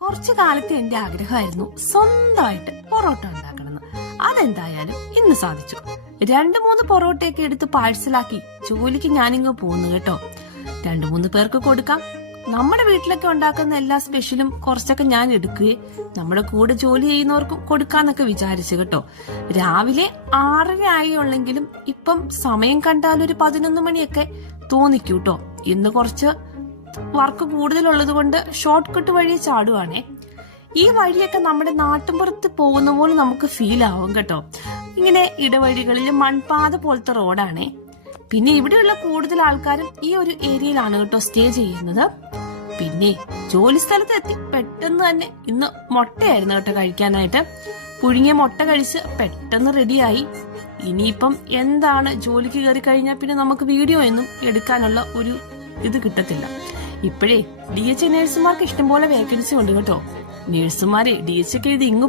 കുറച്ചു കാലത്തെ എന്റെ ആഗ്രഹമായിരുന്നു സ്വന്തമായിട്ട് പൊറോട്ട ഉണ്ടാക്കണമെന്ന്. അതെന്തായാലും ഇന്ന് സാധിച്ചു. 2-3 പൊറോട്ടയൊക്കെ എടുത്ത് പാഴ്സലാക്കി ജോലിക്ക് ഞാനിങ്ങ് പോന്നു കേട്ടോ. 2-3 പേർക്ക് കൊടുക്കാം. നമ്മുടെ വീട്ടിലൊക്കെ ഉണ്ടാക്കുന്ന എല്ലാ സ്പെഷ്യലും കുറച്ചൊക്കെ ഞാൻ എടുക്കുകയെ നമ്മുടെ കൂടെ ജോലി ചെയ്യുന്നവർക്കും കൊടുക്കാന്നൊക്കെ വിചാരിച്ചു കേട്ടോ. രാവിലെ 6:30 ആയുള്ളെങ്കിലും ഇപ്പം സമയം കണ്ടാൽ ഒരു 11 മണിയൊക്കെ തോന്നിക്കൂട്ടോ. ഇന്ന് കുറച്ച് വർക്ക് കൂടുതലുള്ളത് കൊണ്ട് ഷോർട്ട് കട്ട് വഴി ചാടുവാണേ. ഈ വഴിയൊക്കെ നമ്മുടെ നാട്ടിൻപുറത്ത് പോകുന്ന പോലെ നമുക്ക് ഫീൽ ആവും കേട്ടോ. ഇങ്ങനെ ഇടവഴികളിൽ മൺപാത പോലത്തെ റോഡാണേ. പിന്നെ ഇവിടെയുള്ള കൂടുതൽ ആൾക്കാരും ഈ ഒരു ഏരിയയിലാണ് കേട്ടോ സ്റ്റേ ചെയ്യുന്നത്. പിന്നെ ജോലി സ്ഥലത്ത് എത്തി പെട്ടെന്ന് തന്നെ ഇന്ന് മുട്ടയായിരുന്നു കേട്ടോ കഴിക്കാനായിട്ട്. പുഴുങ്ങിയ മുട്ട കഴിച്ച് പെട്ടെന്ന് റെഡിയായി. ഇനിയിപ്പം എന്താണ് ജോലിക്ക് കയറി കഴിഞ്ഞാൽ പിന്നെ നമുക്ക് വീഡിയോ ഒന്നും എടുക്കാനുള്ള ഒരു ഇത് കിട്ടത്തില്ല. ഇപ്പോഴേ DH നഴ്സുമാർക്ക് ഇഷ്ടംപോലെ വേക്കൻസി ഉണ്ട് കേട്ടോ. നഴ്സുമാരെ DH ഒക്കെ ഇത് ഇങ്ങ്